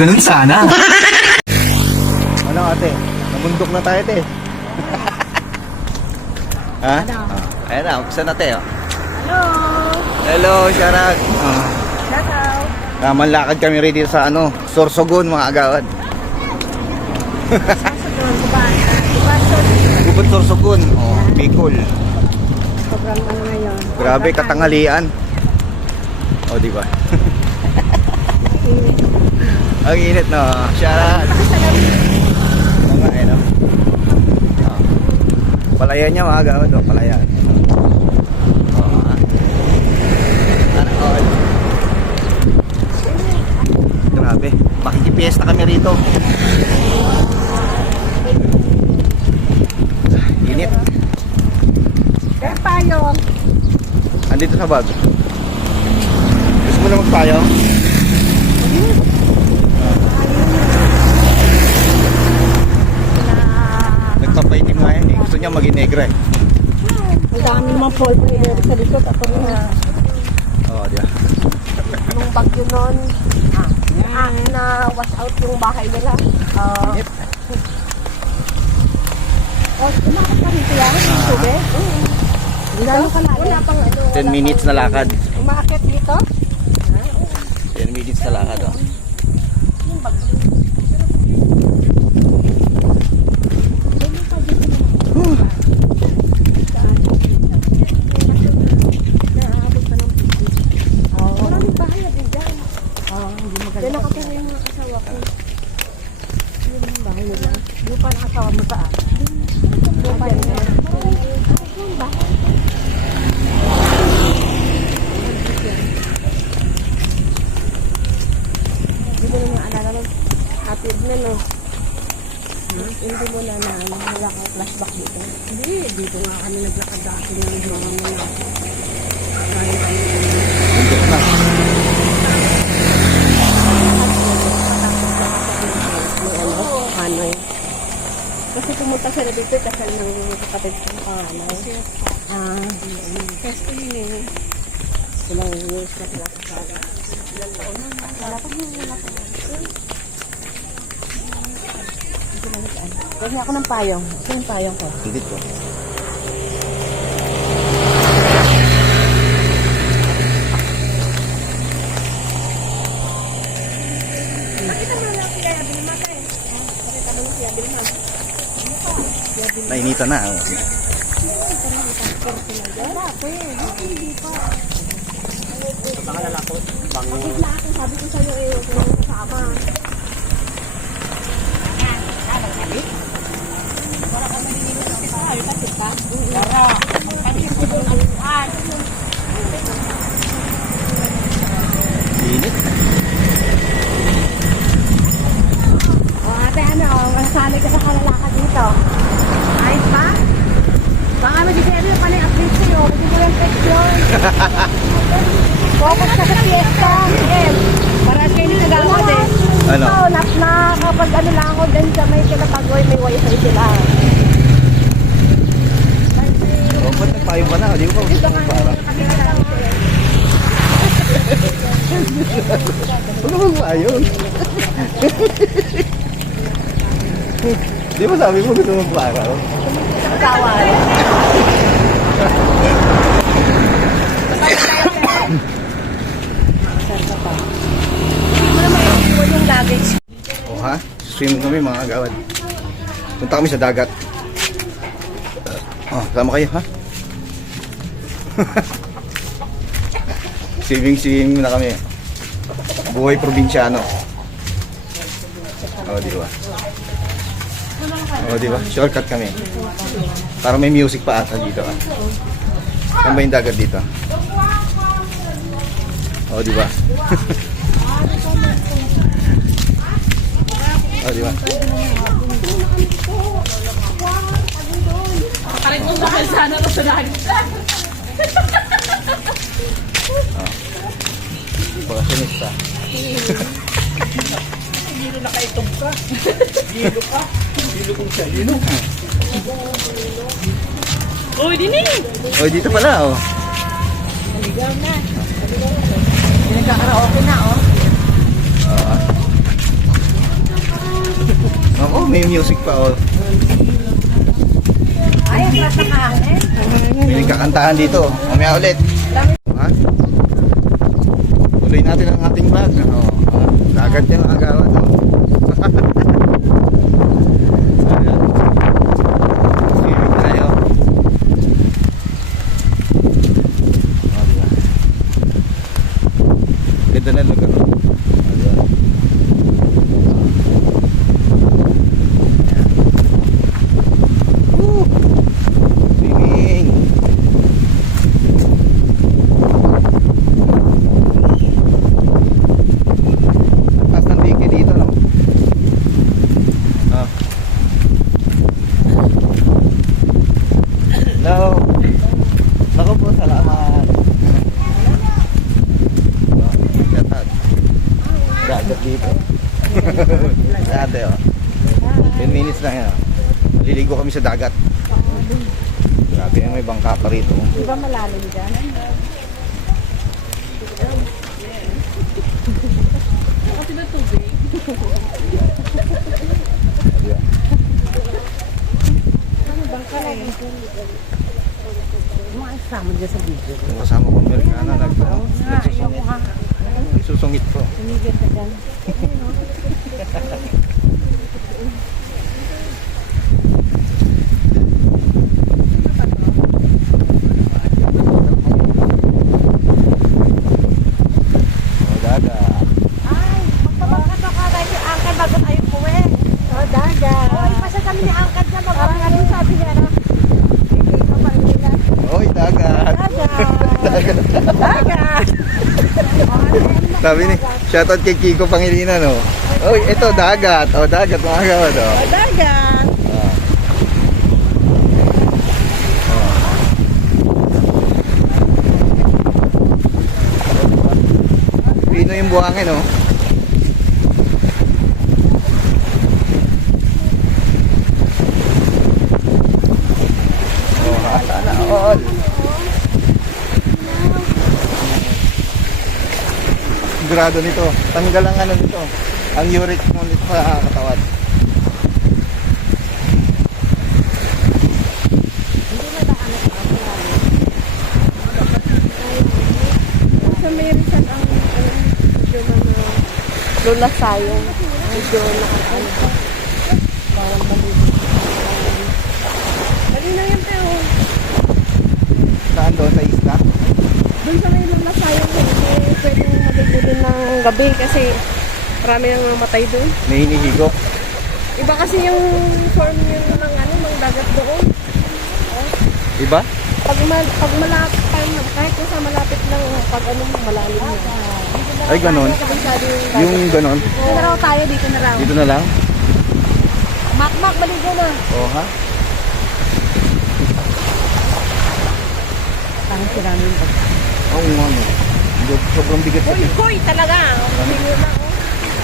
Ganun sana. Ano ate? Namundok na tayo ate. Ha? Ayan na, umpisa na tayo. Hello! Hello, Sharag. Shout out! Naman lakad kami rito sa ano, Sorsogon mga agawad. Sorsogon, diba? Gubot Sorsogon, Bicol. Sobrang ano ngayon. Grabe katanghalian. O, di ba? Ang init na, Sharag. Mga ano. Palayan niya mga agawad, palayan. Grabe, makikipiesta kami rito. Init. Kaya payong. Andito sa bag. Gusto mo na magpayong? Nagpapaitim nga yan eh. Gusto niya maging negra eh. Ang dami naman fall player sa likod. Ako na. Oo, di ba? Nung bagyo nun, na wash out yung bahay nila. Init. Umakit ka rito yan? Tube? Gano'n ka lalim? Wala pang ano. 10 minutes na lakad. Umakit dito? 10 minutes na lakad oh. Yung bagyo. Maraming bahay na din dyan. Diyan nakatira yung mga asawa ko. Yung bahay nila. Yung pa ng asawa mo saan? Yung pa nila. Yung bahay. Hindi mo na naalala ng hatid na no? Hindi mo na wala kang flashback dito? Hindi, dito nga kami naglakad dati ng mga mga Bundok na. Hanoy. Kasi pumunta sila dito kasi ng kapatid ko ng Hanoy. Kasi yun eh. Ilang years na sila sa sala. Ilang taon na. Wala pa mo. Kasi ako ng payong. Ito yung payong ko. Dito. Nakita mo lang si Yaya Bilma ka eh. Nakita mo lang si Yaya Bilma. Nainita na oh. Wala pa eh. Hindi pa. Bigla ako, sabi ko sa'yo eh, huwag mo kasama. Wala ka maninilo sa kita. Ay, pasit ka? Wala. Pasit ko doon ang uan. Init. O ate, ano, masanay ka sa kalalakad dito. Ayos ba? Baka mag-isip yung panay update sa'yo. Hindi mo yung text yun. Focus ka sa fiesta. Para kayo ni nagawad eh. Ano? Kapag ano lang ako din sa may kinatagoy, may wifi sila. Oh, ba't nagpayo ka na? Di ko Dito nga, para. nakatira lang ako eh. Huwag naman payo. Di ba sabi mo gusto mong para? Nagawad. Hindi mo naman iiwan yung luggage. O ha? Swimming kami mga agawad. Punta kami sa dagat. Oh, sama kayo ha? Swimming na kami. Buhay probinsyano. O, di ba? O, di ba? Shortcut kami. Para may music pa ata dito ha. Saan ba yung dagat dito? O, di ba? O, di ba? Karin mo bakal sana ko sa dagat. Bakasyonista. Hilo na kaitog ka. Hilo ka. Hilo kong siya. Hilo. Uy, dini! O, dito pala oh. Naligaw na. Nagkakaraoke na, oh. Oo, may music pa oh. Ay, ang sarap ng hangin. May kakantahan dito. Mamaya ulit. Ha? Tuloy natin ang ating vlog. Dagat yan ang agawan. Ayan. Swimming tayo. Diba? Ganda na lugar. Diba? Woo! Swimming. Taas ng dike dito, no? Ah. Hello. Naku po, salamat. Shout out. Dagat dito. Dati, oh. 10 minutes lang yan, oh. Liligo kami sa dagat. Grabe, may bangka pa rito. Di ba malalim dyan? Kasi ba tubig? Ano bang kalay? Mga kasama dyan sa video. Yung kasama ko Amerikana nagsusungit. Nagsusungit ko. Tumigil ka dyan. Oh, dagat. Ay, magpapagkat ako tayo si Angkan bago tayo uwi. Oh, dagat. Oh, ipasya kami ni Angkan dyan. Parang ano sabi niya na? Hindi ko pa nila. Oy, dagat. Dagat. Dagat. Sabi ni, shoutout kay Kiko Pangilinan, no? Oy, ito, dagat. Oh, dagat, mga kawad, oh. Oh, dagat. Ah. Pino yung buhangin, oh. Oh, sana all. Sigurado nito. Tanggal ang ano nito. Ang uric mo nito sa katawan. Sa may reason ang medyo na lola sayong. Medyo nakakano. Bawang maliit. Dali na yan pero. Saan doon sa isla? Doon sa may lola sayong pwedeng magigilin ng gabi kasi marami nang mamatay doon. May hinihigop. Iba kasi yung form yung ng ano, ng dagat doon. Iba? Pag malapit, kahit kung sa malapit lang, pag ano, malalim na. Ay, ganon. Yung ganon. Dito na raw tayo, dito na raw. Dito na lang? Makmak, maligo na. Oo, ha? Parang sirami yung bag. Oo, nga, no. Sobrang bigat sa pit. Koy, talaga. Hindi na, oh.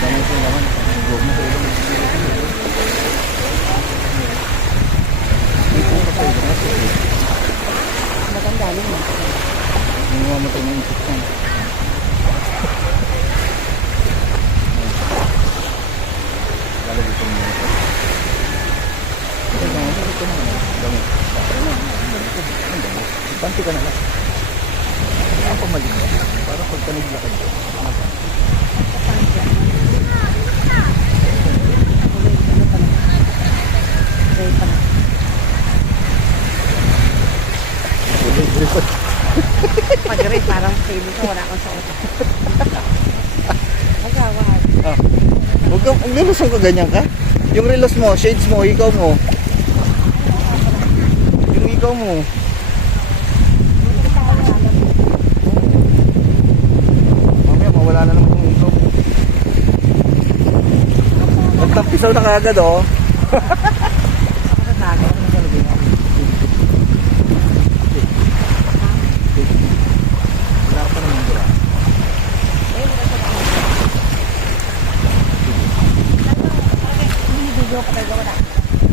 Ganun ito naman. Huwag mo sa ilong. Ito ka sa ilong. Maganda rin. Yung mamatay na yung siksan. Lalagay ko muna ito. Ito na, ito na. Damit. Ang damit. Ipanti ka na lang. Ang pamalig na. Para pagka naglakad ko. Pag-rin, parang pili ko, wala akong suot. Magawad. Ah. Huwag kang, ang lulusong ka ganyan ka. Yung relos mo, shades mo, ikaw mo. Yung ikaw mo. Mamaya, mawala na naman yung ikaw mo. Nagtampisaw na kagad, oh. Wala pa naman dura. Video ko talaga wala.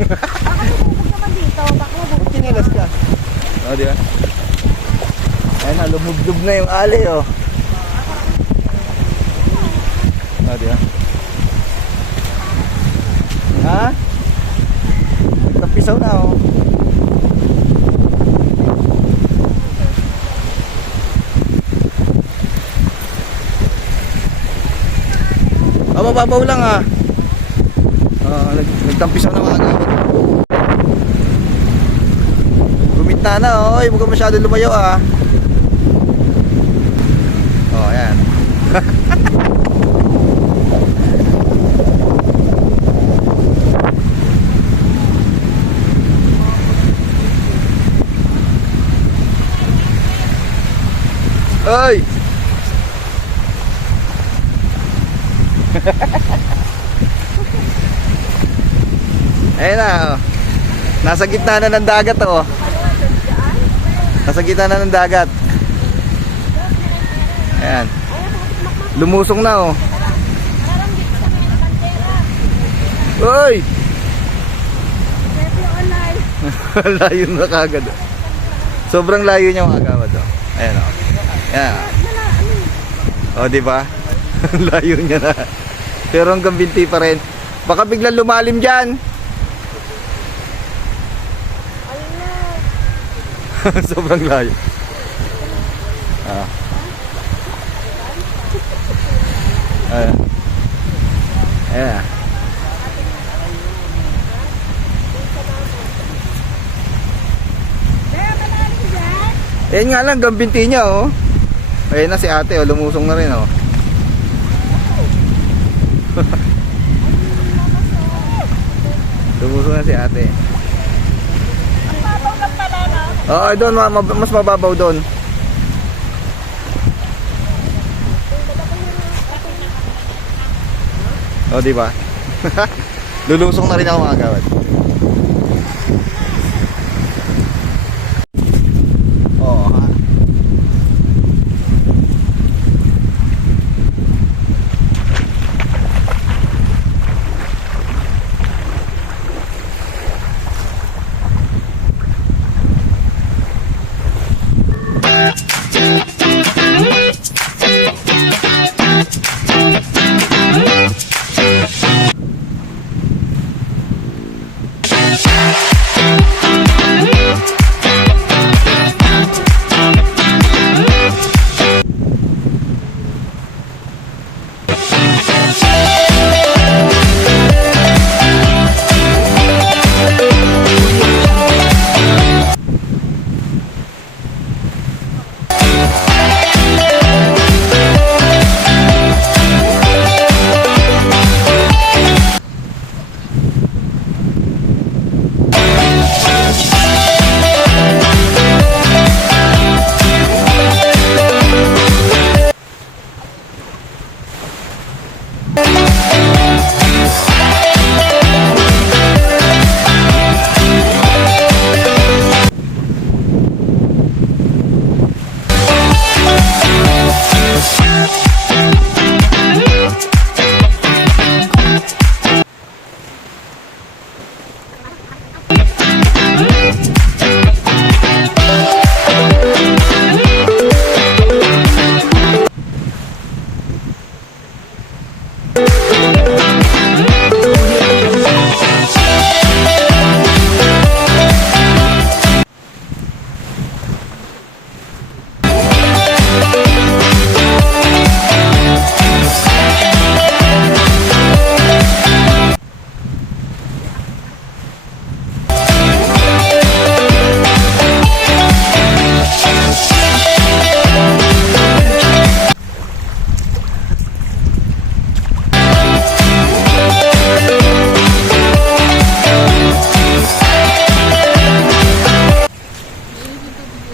Baka lumubog naman dito. Baka lumubog. Kinilas ka. O, di ba? Ayun na, lumubdub na yung ali, oh. O, di ba? Ha? Nagtampisaw na oh. Mababaw lang ah. Nagtampisaw na mga agawad. Gumita na oh. Huwag ka masyado lumayo ah. Oh, ayan. Ay! Ayun na oh. Nasa gitna na ng dagat oh. Nasa gitna na ng dagat. Ayan. Lumusong na oh. Uy! Layo na kagad. Sobrang layo niya mga kagawad oh. Ayan oh. Ayan oh. Oh, di ba? Layo niya na. Pero hanggang binti pa rin. Baka biglang lumalim diyan. Sobrang layo. Ah. Ayan. Ayan. Ayan nga lang, gambinti niya oh. Ayan na si ate oh, lumusong na rin oh. Lumusong na si ate. Mababaw lang pala, no? Oo, doon mas mababaw doon. Oh, di ba? Lulusong na rin ako mga kagawad. Oh, ha.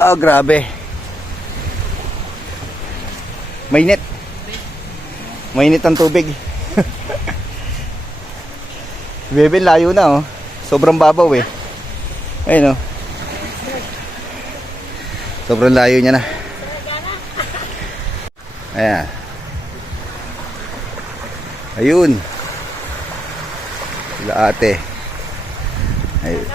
Oh, grabe. Mainit. Mainit ang tubig. Bebe, layo na oh. Sobrang babaw eh. Ayun oh. Sobrang layo niya na. Ayan. Ayun. Sila ate. Ayun.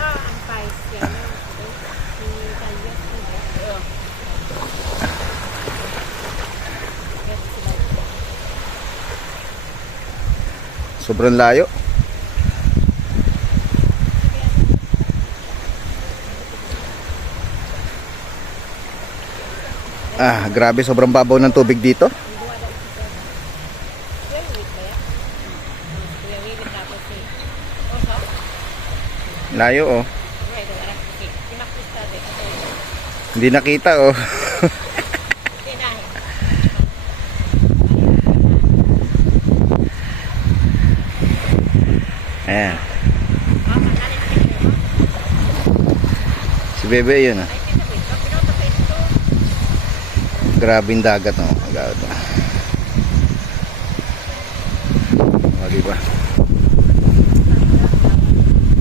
Sobrang layo. Grabe, sobrang babaw ng tubig dito. Layo oh. Hindi nakita oh. Ayan. Si Bebe yun ah. Grabing dagat oh. Agad. O diba?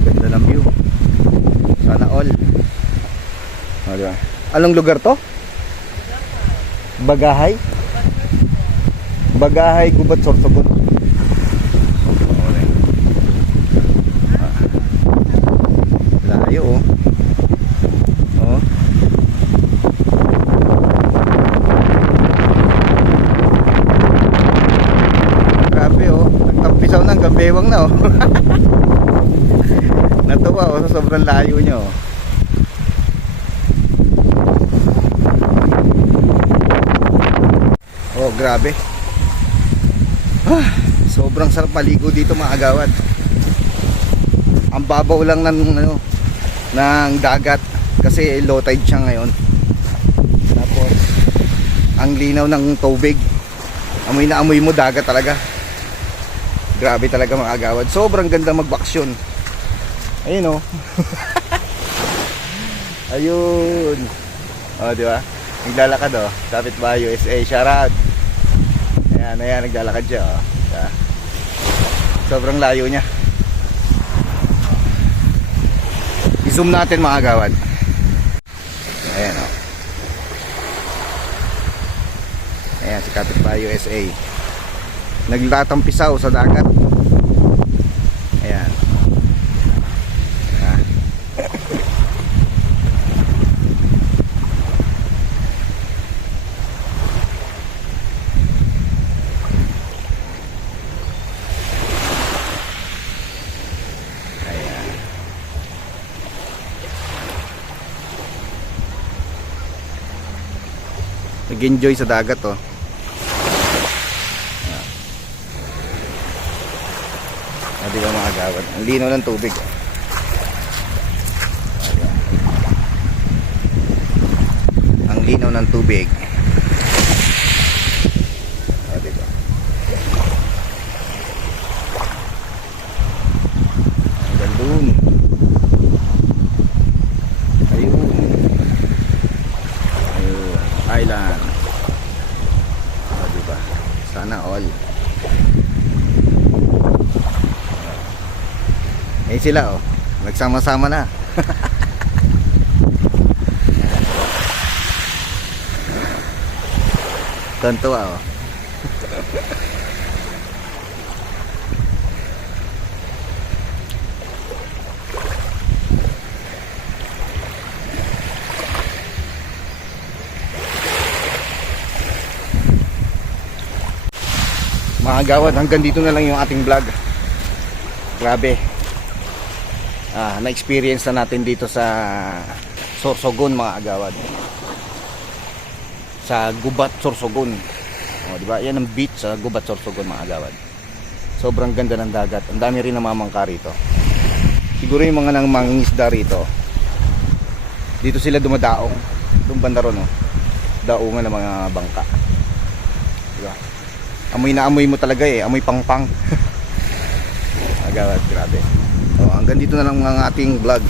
Ganda ng view. Sana all. O diba? Anong lugar to? Bagahay? Bagahay, Gubat, Sorsogon. Layo oh. Oh. Grabe oh. Nagtampisaw ng gambewang na oh. Natuwa oh sa sobrang layo nyo oh. Oh, grabe. Sobrang sarap maligo dito mga agawad. Ang babaw lang ng dagat kasi low tide siya ngayon. Tapos ang linaw ng tubig. Amoy na amoy mo dagat talaga. Grabe talaga mga agawad. Sobrang ganda magbaksyon. Ayun oh. Ayun. Oh, di ba? Naglalakad oh. Kapit ba USA? Shout out. Ayan, naglalakad siya oh. Diba? Sobrang layo niya. I-zoom natin mga agawad. Ayan oh. Ayan si Kapit ba USA. Nagtatampisaw sa dagat. Ayan. Nag-enjoy sa dagat oh. Di ba mga agawad? Ang linaw ng tubig oh. Ang linaw ng tubig. Di ba? Hanggang dun. Ayun. Island. O diba? Sana all. Eh sila oh. Nagsama-sama na. Tuntua oh. Mga agawad, hanggang dito na lang yung ating vlog. Grabe. Na-experience na natin dito sa Sorsogon mga agawad. Sa Gubat, Sorsogon. O, diba? Yan ang beach sa Gubat, Sorsogon mga agawad. Sobrang ganda ng dagat. Ang dami rin namamangka rito. Siguro yung mga nang mangingisda rito. Dito sila dumadaong. Doon banda ron, oh. Daungan ng mga bangka. Diba? Amoy na amoy mo talaga eh. Amoy pangpang. Agawad, grabe. So, hanggang dito na lang ang ating vlog.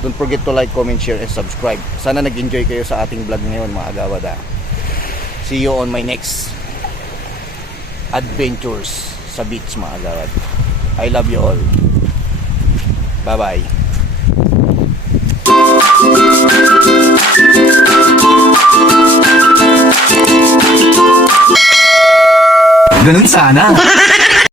Don't forget to like, comment, share, and subscribe. Sana nag-enjoy kayo sa ating vlog ngayon mga agawad. See you on my next adventures sa beach mga agawad. I love you all. Bye bye. Ganun sana.